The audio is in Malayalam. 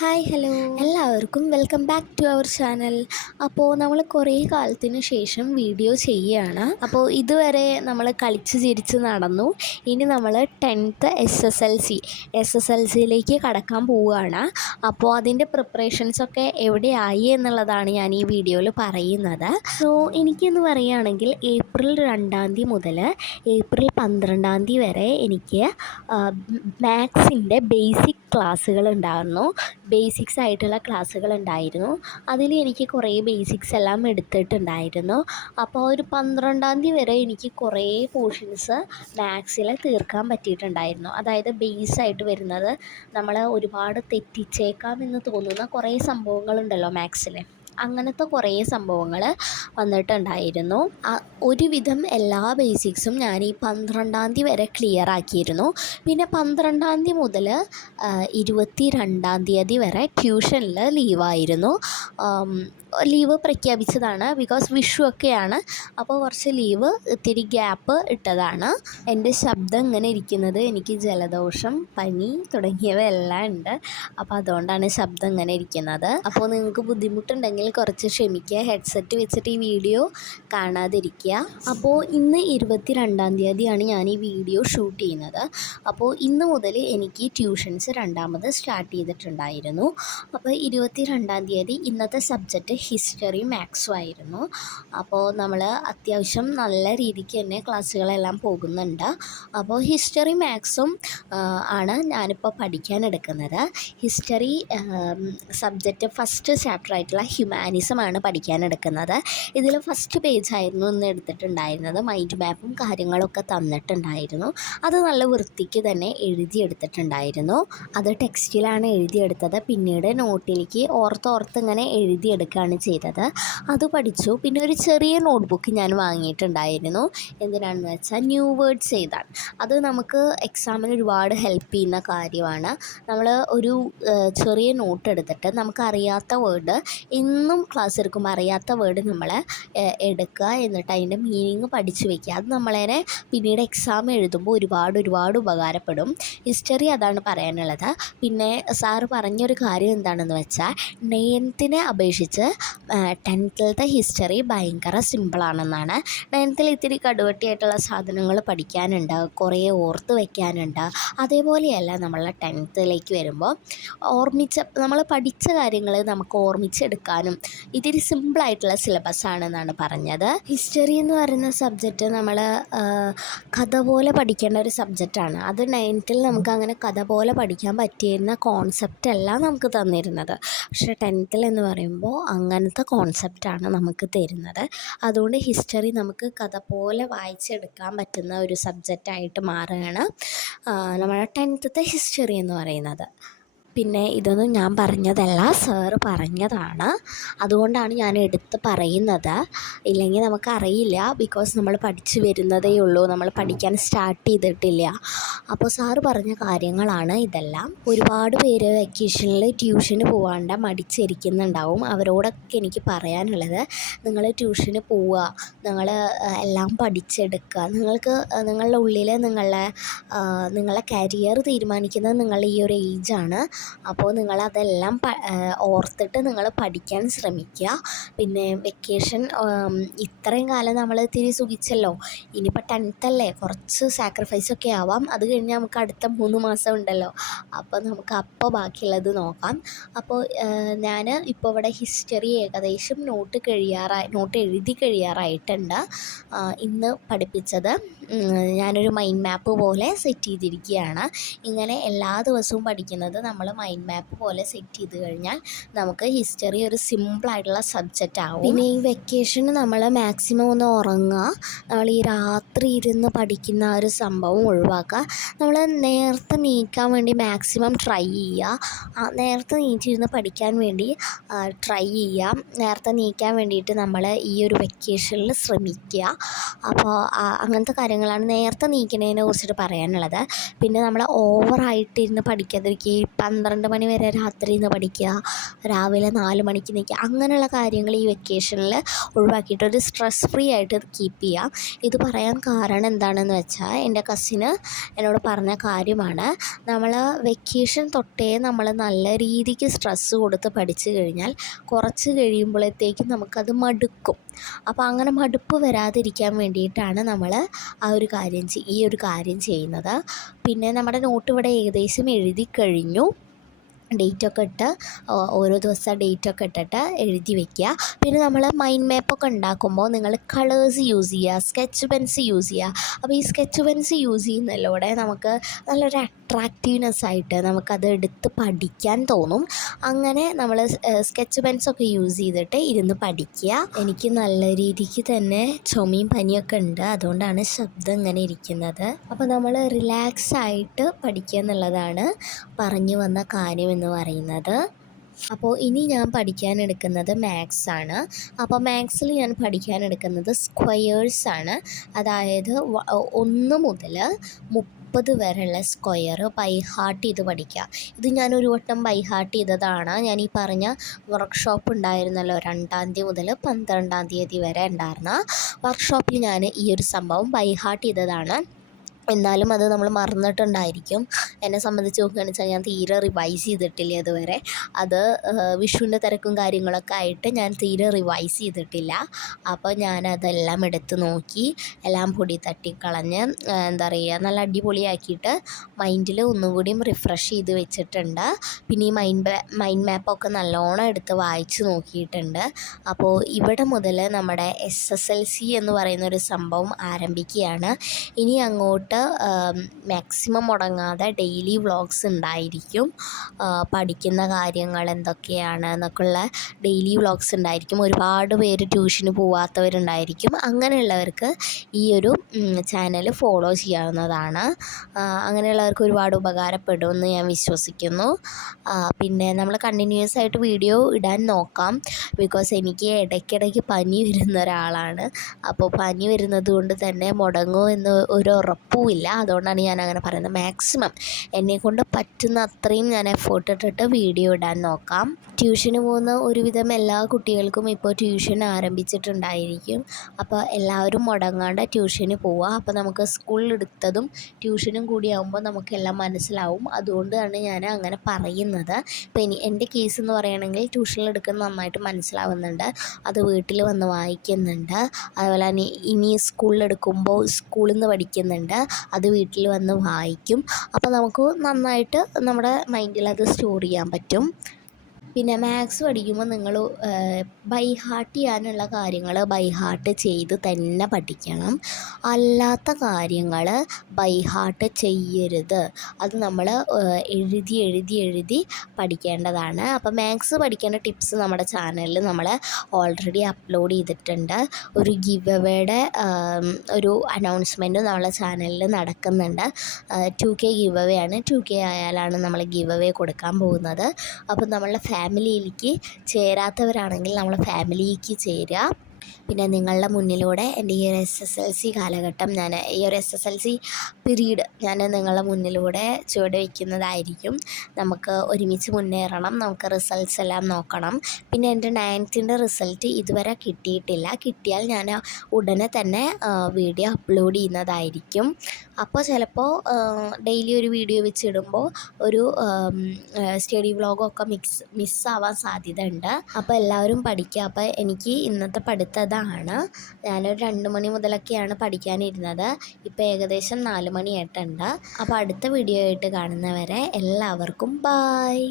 ഹായ് ഹലോ എല്ലാവർക്കും welcome back to our channel. അപ്പോൾ നമ്മൾ കുറേ കാലത്തിന് ശേഷം വീഡിയോ ചെയ്യുകയാണ്. അപ്പോൾ ഇതുവരെ നമ്മൾ കളിച്ച് ചിരിച്ച് നടന്നു. ഇനി നമ്മൾ 10th എസ് എസ് എൽ സിയിലേക്ക് കടക്കാൻ പോവുകയാണ്. അപ്പോൾ അതിൻ്റെ പ്രിപ്പറേഷൻസൊക്കെ എവിടെയായി എന്നുള്ളതാണ് ഞാൻ ഈ വീഡിയോയിൽ പറയുന്നത്. സോ എനിക്കെന്ന് പറയുകയാണെങ്കിൽ ഏപ്രിൽ 2 മുതൽ ഏപ്രിൽ 12 വരെ എനിക്ക് മാത്സിൻ്റെ ബേസിക് ക്ലാസ്സുകൾ ഉണ്ടായിരുന്നു. ബേസിക്സ് ആയിട്ടുള്ള ക്ലാസ്സുകൾ ഉണ്ടായിരുന്നു. അതിൽ എനിക്ക് കുറേ ബേസിക്സ് എല്ലാം എടുത്തിട്ടുണ്ടായിരുന്നു. അപ്പോൾ ഒരു 12 വരെ എനിക്ക് കുറേ പോർഷൻസ് മാത്സിൽ തീർക്കാൻ പറ്റിയിട്ടുണ്ടായിരുന്നു. അതായത് ബേസായിട്ട് വരുന്നത് നമ്മൾ ഒരുപാട് തെറ്റിച്ചേക്കാം എന്ന് തോന്നുന്ന കുറേ സംഭവങ്ങളുണ്ടല്ലോ മാത്സിൽ, അങ്ങനത്തെ കുറേ സംഭവങ്ങൾ വന്നിട്ടുണ്ടായിരുന്നു. ഒരുവിധം എല്ലാ ബേസിക്സും ഞാൻ ഈ 12 വരെ ക്ലിയർ ആക്കിയിരുന്നു. പിന്നെ 12 മുതൽ 22 വരെ ട്യൂഷനിൽ ലീവായിരുന്നു. ലീവ് പ്രഖ്യാപിച്ചതാണ്, ബിക്കോസ് വിഷു ഒക്കെയാണ്. അപ്പോൾ കുറച്ച് ലീവ് ഇത്തിരി ഗ്യാപ്പ് ഇട്ടതാണ്. എൻ്റെ ശബ്ദം ഇങ്ങനെ ഇരിക്കുന്നത്, എനിക്ക് ജലദോഷം, പനി തുടങ്ങിയവയെല്ലാം ഉണ്ട്. അപ്പോൾ അതുകൊണ്ടാണ് ശബ്ദം ഇങ്ങനെ ഇരിക്കുന്നത്. അപ്പോൾ നിങ്ങൾക്ക് ബുദ്ധിമുട്ടുണ്ടെങ്കിൽ കുറച്ച് ക്ഷമിക്കുക, ഹെഡ്സെറ്റ് വെച്ചിട്ട് ഈ വീഡിയോ കാണാതിരിക്കുക. അപ്പോൾ ഇന്ന് 22 ഞാൻ ഈ വീഡിയോ ഷൂട്ട് ചെയ്യുന്നത്. അപ്പോൾ ഇന്ന് മുതൽ എനിക്ക് ട്യൂഷൻസ് രണ്ടാമത് സ്റ്റാർട്ട് ചെയ്തിട്ടുണ്ടായിരുന്നു. അപ്പോൾ 22 ഇന്നത്തെ സബ്ജക്റ്റ് ഹിസ്റ്ററി മാത്സും ആയിരുന്നു. അപ്പോൾ നമ്മൾ അത്യാവശ്യം നല്ല രീതിക്ക് തന്നെ ക്ലാസ്സുകളെല്ലാം പോകുന്നുണ്ട്. അപ്പോൾ ഹിസ്റ്ററി മാത്സും ആണ് ഞാനിപ്പോൾ പഠിക്കാൻ എടുക്കുന്നത്. ഹിസ്റ്ററി സബ്ജക്റ്റ് ഫസ്റ്റ് ചാപ്റ്റർ ആയിട്ടുള്ള ഹ്യൂമാനിസമാണ് പഠിക്കാൻ എടുക്കുന്നത്. ഇതിൽ ഫസ്റ്റ് പേജായിരുന്നു ഇന്ന് എടുത്തിട്ടുണ്ടായിരുന്നത്. മൈൻഡ് മാപ്പും കാര്യങ്ങളൊക്കെ തന്നിട്ടുണ്ടായിരുന്നു. അത് നല്ല വൃത്തിക്ക് തന്നെ എഴുതിയെടുത്തിട്ടുണ്ടായിരുന്നു. അത് ടെക്സ്റ്റിലാണ് എഴുതിയെടുത്തത്. പിന്നീട് നോട്ടിലേക്ക് ഓർത്ത് ഇങ്ങനെ എഴുതിയെടുക്കുകയാണ് ചെയ്തത്. അത് പഠിച്ചു. പിന്നെ ഒരു ചെറിയ നോട്ട്ബുക്ക് ഞാൻ വാങ്ങിയിട്ടുണ്ടായിരുന്നു. എന്തിനാണെന്ന് വെച്ചാൽ ന്യൂ വേർഡ്സ് എഴുതാൻ. അത് നമുക്ക് എക്സാമിന് ഒരുപാട് ഹെൽപ്പ് ചെയ്യുന്ന കാര്യമാണ്. നമ്മൾ ഒരു ചെറിയ നോട്ട് എടുത്തിട്ട് നമുക്കറിയാത്ത വേർഡ്, എന്നും ക്ലാസ് എടുക്കുമ്പോൾ അറിയാത്ത വേർഡ് നമ്മൾ എടുക്കുക, എന്നിട്ട് അതിൻ്റെ മീനിങ് പഠിച്ചു വയ്ക്കുക. അത് നമ്മളതിനെ പിന്നീട് എക്സാം എഴുതുമ്പോൾ ഒരുപാട് ഉപകാരപ്പെടും. ഹിസ്റ്ററി അതാണ് പറയാനുള്ളത്. പിന്നെ സാറ് പറഞ്ഞൊരു കാര്യം എന്താണെന്ന് വെച്ചാൽ 9th അപേക്ഷിച്ച് 10th ഹിസ്റ്ററി ഭയങ്കര സിമ്പിളാണെന്നാണ്. 9th ഇത്തിരി കടുവട്ടിയായിട്ടുള്ള സാധനങ്ങൾ പഠിക്കാനുണ്ട്, കുറേ ഓർത്ത് വയ്ക്കാനുണ്ട്. അതേപോലെയല്ല നമ്മൾ 10th വരുമ്പോൾ നമ്മൾ പഠിച്ച കാര്യങ്ങൾ നമുക്ക് ഓർമ്മിച്ചെടുക്കാനും ഇത്തിരി സിമ്പിളായിട്ടുള്ള സിലബസാണെന്നാണ് പറഞ്ഞത്. ഹിസ്റ്ററി എന്ന് പറയുന്ന സബ്ജക്റ്റ് നമ്മൾ കഥ പോലെ പഠിക്കേണ്ട ഒരു സബ്ജക്റ്റാണ്. അത് 9th നമുക്കങ്ങനെ കഥ പോലെ പഠിക്കാൻ പറ്റിയിരുന്ന കോൺസെപ്റ്റ് അല്ല നമുക്ക് തന്നിരുന്നത്. പക്ഷേ 10th എന്ന് പറയുമ്പോൾ അങ്ങനത്തെ കോൺസെപ്റ്റാണ് നമുക്ക് തരുന്നത്. അതുകൊണ്ട് ഹിസ്റ്ററി നമുക്ക് കഥ പോലെ വായിച്ചെടുക്കാൻ പറ്റുന്ന ഒരു സബ്ജക്റ്റായിട്ട് മാറുകയാണ് നമ്മുടെ 10th ഹിസ്റ്ററി എന്ന് പറയുന്നത്. പിന്നെ ഇതൊന്നും ഞാൻ പറഞ്ഞതല്ല, സാറ് പറഞ്ഞതാണ്. അതുകൊണ്ടാണ് ഞാൻ എടുത്ത് പറയുന്നത്. ഇല്ലെങ്കിൽ നമുക്കറിയില്ല, ബിക്കോസ് നമ്മൾ പഠിച്ചു വരുന്നതേ ഉള്ളൂ, നമ്മൾ പഠിക്കാൻ സ്റ്റാർട്ട് ചെയ്തിട്ടില്ല. അപ്പോൾ സാറ് പറഞ്ഞ കാര്യങ്ങളാണ് ഇതെല്ലാം. ഒരുപാട് പേര് വെക്കേഷനിൽ ട്യൂഷന് പോകാണ്ട് മടിച്ചിരിക്കുന്നുണ്ടാവും. അവരോടൊക്കെ എനിക്ക് പറയാനുള്ളത്, നിങ്ങൾ ട്യൂഷന് പോവുക, നിങ്ങൾ എല്ലാം പഠിച്ചെടുക്കുക. നിങ്ങൾക്ക് നിങ്ങളുടെ ഉള്ളിൽ നിങ്ങളെ കരിയർ തീരുമാനിക്കുന്നത് നിങ്ങളുടെ ഈ ഒരു ഏജാണ്. അപ്പോൾ നിങ്ങളതെല്ലാം ഓർത്തിട്ട് നിങ്ങൾ പഠിക്കാൻ ശ്രമിക്കുക. പിന്നെ വെക്കേഷൻ ഇത്രയും കാലം നമ്മൾ ഇത്തിരി സുഖിച്ചല്ലോ. ഇനിയിപ്പോൾ 10th അല്ലേ, കുറച്ച് സാക്രിഫൈസൊക്കെ ആവാം. അത് കഴിഞ്ഞ് നമുക്ക് അടുത്ത 3 മാസം ഉണ്ടല്ലോ. അപ്പോൾ നമുക്ക് ബാക്കിയുള്ളത് നോക്കാം. അപ്പോൾ ഞാൻ ഇപ്പോൾ ഇവിടെ ഹിസ്റ്ററി ഏകദേശം നോട്ട് എഴുതി കഴിയാറായിട്ടുണ്ട്. ഇന്ന് പഠിപ്പിച്ചത് ഞാനൊരു മൈൻഡ് മാപ്പ് പോലെ സെറ്റ് ചെയ്തിരിക്കുകയാണ്. ഇങ്ങനെ എല്ലാ ദിവസവും പഠിക്കുന്നത് നമ്മൾ മൈൻഡ് മാപ്പ് പോലെ സെറ്റ് ചെയ്ത് കഴിഞ്ഞാൽ നമുക്ക് ഹിസ്റ്ററി ഒരു സിമ്പിളായിട്ടുള്ള സബ്ജക്റ്റ് ആവും. പിന്നെ ഈ വെക്കേഷന് നമ്മൾ മാക്സിമം ഒന്ന് ഉറങ്ങുക. നമ്മൾ ഈ രാത്രി ഇരുന്ന് പഠിക്കുന്ന ആ ഒരു സംഭവം ഒഴിവാക്കുക. നമ്മൾ നേരത്തെ നീക്കാൻ വേണ്ടി മാക്സിമം ട്രൈ ചെയ്യുക. നേരത്തെ നീറ്റിരുന്ന് പഠിക്കാൻ വേണ്ടി ട്രൈ ചെയ്യാം. നേരത്തെ നീക്കാൻ വേണ്ടിയിട്ട് നമ്മൾ ഈ ഒരു വെക്കേഷനിൽ ശ്രമിക്കുക. അപ്പോൾ അങ്ങനത്തെ കാര്യങ്ങളാണ് നേരത്തെ നീക്കുന്നതിനെ കുറിച്ചിട്ട് പറയാനുള്ളത്. പിന്നെ നമ്മൾ ഓവറായിട്ടിരുന്ന് പഠിക്കാതിരിക്കുക. 12 മണി വരെ രാത്രിയിൽ നിന്ന് പഠിക്കുക, രാവിലെ 4 മണിക്ക് നിൽക്കുക, അങ്ങനെയുള്ള കാര്യങ്ങൾ ഈ വെക്കേഷനിൽ ഒഴിവാക്കിയിട്ട് ഒരു സ്ട്രെസ് ഫ്രീ ആയിട്ട് കീപ്പ് ചെയ്യുക. ഇത് പറയാൻ കാരണം എന്താണെന്ന് വെച്ചാൽ എൻ്റെ കസിന് എന്നോട് പറഞ്ഞ കാര്യമാണ്. നമ്മൾ വെക്കേഷൻ തൊട്ടേ നമ്മൾ നല്ല രീതിക്ക് സ്ട്രെസ്സ് കൊടുത്ത് പഠിച്ചു കഴിഞ്ഞാൽ കുറച്ച് കഴിയുമ്പോഴത്തേക്കും നമുക്കത് മടുക്കും. അപ്പോൾ അങ്ങനെ മടുപ്പ് വരാതിരിക്കാൻ വേണ്ടിയിട്ടാണ് നമ്മൾ ഈ ഒരു കാര്യം ചെയ്യുന്നത്. പിന്നെ നമ്മുടെ നോട്ട് ഇവിടെ ഏകദേശം എഴുതി കഴിഞ്ഞു. ഡേറ്റൊക്കെ ഇട്ട് ഓരോ ദിവസം ഡേറ്റൊക്കെ ഇട്ടിട്ട് എഴുതി വയ്ക്കുക. പിന്നെ നമ്മൾ മൈൻഡ് മാപ്പൊക്കെ ഉണ്ടാക്കുമ്പോൾ നിങ്ങൾ കളേഴ്സ് യൂസ് ചെയ്യുക, സ്കെച്ച് പെൻസ് യൂസ് ചെയ്യുക. അപ്പോൾ ഈ സ്കെച്ച് പെൻസ് യൂസ് ചെയ്യുന്നതിലൂടെ നമുക്ക് നല്ലൊരു അട്രാക്റ്റീവ്നെസ് ആയിട്ട് നമുക്കത് എടുത്ത് പഠിക്കാൻ തോന്നും. അങ്ങനെ നമ്മൾ സ്കെച്ച് പെൻസൊക്കെ യൂസ് ചെയ്തിട്ട് ഇരുന്ന് പഠിക്കുക. എനിക്ക് നല്ല രീതിക്ക് തന്നെ ചുമയും പനിയൊക്കെ ഉണ്ട്, അതുകൊണ്ടാണ് ശബ്ദം ഇങ്ങനെ ഇരിക്കുന്നത്. അപ്പോൾ നമ്മൾ റിലാക്സ് ആയിട്ട് പഠിക്കുക എന്നുള്ളതാണ് പറഞ്ഞു വന്ന കാര്യം എന്ന് പറയുന്നത്. അപ്പോൾ ഇനി ഞാൻ പഠിക്കാനെടുക്കുന്നത് മാത്സ് ആണ്. അപ്പോൾ മാത്സിൽ ഞാൻ പഠിക്കാനെടുക്കുന്നത് സ്ക്വയേഴ്സാണ്. അതായത് 1 മുതൽ 30 വരെയുള്ള സ്ക്വയർ ബൈ ഹാർട്ട് ചെയ്ത് പഠിക്കുക. ഇത് ഞാനൊരു വട്ടം ബൈ ഹാർട്ട് ചെയ്തതാണ്. ഞാൻ ഈ പറഞ്ഞ വർക്ക്ഷോപ്പ് ഉണ്ടായിരുന്നല്ലോ 2-ാം തീയതി മുതൽ 12-ാം തീയതി വരെ ഉണ്ടായിരുന്ന വർക്ക്ഷോപ്പിൽ ഞാൻ ഈ ഒരു സംഭവം ബൈ ഹാർട്ട് ചെയ്തതാണ്. എന്നാലും അത് നമ്മൾ മറന്നിട്ടുണ്ടായിരിക്കും. എന്നെ സംബന്ധിച്ച് നോക്കുകയാണെന്ന് വെച്ചാൽ ഞാൻ തീരെ റിവൈസ് ചെയ്തിട്ടില്ല ഇതുവരെ. അത് വിഷുവിൻ്റെ തിരക്കും കാര്യങ്ങളൊക്കെ ആയിട്ട് ഞാൻ തീരെ റിവൈസ് ചെയ്തിട്ടില്ല. അപ്പോൾ ഞാനതെല്ലാം എടുത്ത് നോക്കി, എല്ലാം പൊടി തട്ടിക്കളഞ്ഞ് എന്താ പറയുക, നല്ല അടിപൊളിയാക്കിയിട്ട് മൈൻഡിൽ ഒന്നുകൂടിയും റിഫ്രഷ് ചെയ്ത് വെച്ചിട്ടുണ്ട്. പിന്നെ ഈ മൈൻഡ് മാപ്പൊക്കെ നല്ലോണം എടുത്ത് വായിച്ച് നോക്കിയിട്ടുണ്ട്. അപ്പോൾ ഇവിടെ മുതൽ നമ്മുടെ SSLC എന്ന് പറയുന്നൊരു സംഭവം ആരംഭിക്കുകയാണ്. ഇനി അങ്ങോട്ട് മാക്സിമം മുടങ്ങാതെ ഡെയിലി വ്ളോഗ്സ് ഉണ്ടായിരിക്കും. പഠിക്കുന്ന കാര്യങ്ങൾ എന്തൊക്കെയാണ് എന്നൊക്കെയുള്ള ഡെയിലി വ്ളോഗ്സ് ഉണ്ടായിരിക്കും. ഒരുപാട് പേര് ട്യൂഷന് പോവാത്തവരുണ്ടായിരിക്കും. അങ്ങനെയുള്ളവർക്ക് ഈ ഒരു ചാനൽ ഫോളോ ചെയ്യാവുന്നതാണ്. അങ്ങനെയുള്ളവർക്ക് ഒരുപാട് ഉപകാരപ്പെടുമെന്ന് ഞാൻ വിശ്വസിക്കുന്നു. പിന്നെ നമ്മൾ കണ്ടിന്യൂസ് ആയിട്ട് വീഡിയോ ഇടാൻ നോക്കാം. ബിക്കോസ് എനിക്ക് ഇടയ്ക്കിടയ്ക്ക് പനി വരുന്ന ഒരാളാണ്. അപ്പോൾ പനി വരുന്നത് കൊണ്ട് തന്നെ മുടങ്ങുമോ എന്ന് ഒരു ഉറപ്പുമില്ല. അതുകൊണ്ടാണ് ഞാൻ അങ്ങനെ പറയുന്നത്. മാക്സിമം എന്നെക്കൊണ്ട് പറ്റുന്ന അത്രയും ഞാൻ എഫേർട്ട് ഇട്ടിട്ട് വീഡിയോ ഇടാൻ നോക്കാം. ട്യൂഷന് പോകുന്ന ഒരുവിധം എല്ലാ കുട്ടികൾക്കും ഇപ്പോൾ ട്യൂഷൻ ആരംഭിച്ചിട്ടുണ്ടായിരിക്കും. അപ്പോൾ എല്ലാവരും മുടങ്ങാണ്ട് ട്യൂഷന് പോവുക. അപ്പോൾ നമുക്ക് സ്കൂളിലെടുത്തതും ട്യൂഷനും കൂടി ആകുമ്പോൾ നമുക്കെല്ലാം മനസ്സിലാവും. അതുകൊണ്ടാണ് ഞാൻ അങ്ങനെ പറയുന്നത്. ഇപ്പോൾ എൻ്റെ കേസ് എന്ന് പറയുകയാണെങ്കിൽ ട്യൂഷനിലെടുക്കുന്നത് നന്നായിട്ട് മനസ്സിലാവുന്നുണ്ട്. അത് വീട്ടിൽ വന്ന് വായിക്കുന്നുണ്ട്. അതുപോലെ തന്നെ ഇനി സ്കൂളിലെടുക്കുമ്പോൾ സ്കൂളിൽ നിന്ന് പഠിക്കുന്നുണ്ട്, അത് വീട്ടിൽ വന്ന് വായിക്കും. അപ്പോൾ നമുക്ക് നന്നായിട്ട് നമ്മുടെ മൈൻഡിൽ അത് സ്റ്റോർ ചെയ്യാൻ പറ്റും. പിന്നെ മാത്സ് പഠിക്കുമ്പോൾ നിങ്ങൾ ബൈ ഹാർട്ട് ചെയ്യാനുള്ള കാര്യങ്ങൾ ബൈ ഹാർട്ട് ചെയ്ത് തന്നെ പഠിക്കണം. അല്ലാത്ത കാര്യങ്ങൾ ബൈ ഹാർട്ട് ചെയ്യരുത്. അത് നമ്മൾ എഴുതി പഠിക്കേണ്ടതാണ്. അപ്പോൾ മാത്സ് പഠിക്കേണ്ട ടിപ്സ് നമ്മുടെ ചാനലിൽ നമ്മൾ ഓൾറെഡി അപ്ലോഡ് ചെയ്തിട്ടുണ്ട്. ഒരു ഗിവ് അവേയുടെ ഒരു അനൗൺസ്മെൻറ്റ് നമ്മളെ ചാനലിൽ നടക്കുന്നുണ്ട്. 2K ഗിവ് അവേ ആണ്. 2K ആയാലാണ് നമ്മൾ ഗിവ് അവേ കൊടുക്കാൻ പോകുന്നത്. അപ്പോൾ നമ്മളുടെ ഫാമിലിയിലേക്ക് ചേരാത്തവരാണെങ്കിൽ നമ്മളെ ഫാമിലിക്ക് ചേരുക. പിന്നെ നിങ്ങളുടെ മുന്നിലൂടെ എൻ്റെ ഈ ഒരു SSLC കാലഘട്ടം ഈ ഒരു SSLC പീരീഡ് ഞാൻ നിങ്ങളുടെ മുന്നിലൂടെ ചുവട് വയ്ക്കുന്നതായിരിക്കും. നമുക്ക് ഒരുമിച്ച് മുന്നേറണം. നമുക്ക് റിസൾട്ട്സ് എല്ലാം നോക്കണം. പിന്നെ എൻ്റെ 9th റിസൾട്ട് ഇതുവരെ കിട്ടിയിട്ടില്ല. കിട്ടിയാൽ ഞാൻ ഉടനെ തന്നെ വീഡിയോ അപ്ലോഡ് ചെയ്യുന്നതായിരിക്കും. അപ്പോൾ ചിലപ്പോൾ ഡെയിലി ഒരു വീഡിയോ വെച്ചിടുമ്പോൾ ഒരു സ്റ്റഡി വ്ളോഗൊക്കെ മിസ്സാവാൻ സാധ്യത ഉണ്ട്. അപ്പോൾ എല്ലാവരും പഠിക്കുക. അപ്പോൾ എനിക്ക് ഇന്നത്തെ പഠിത്തതാണ്. ഞാനൊരു 2 മണി മുതലൊക്കെയാണ് പഠിക്കാനിരുന്നത്. ഇപ്പോൾ ഏകദേശം 4 മണിയായിട്ടുണ്ട്. അപ്പോൾ അടുത്ത വീഡിയോ ആയിട്ട് കാണുന്നവരെ എല്ലാവർക്കും ബായ്.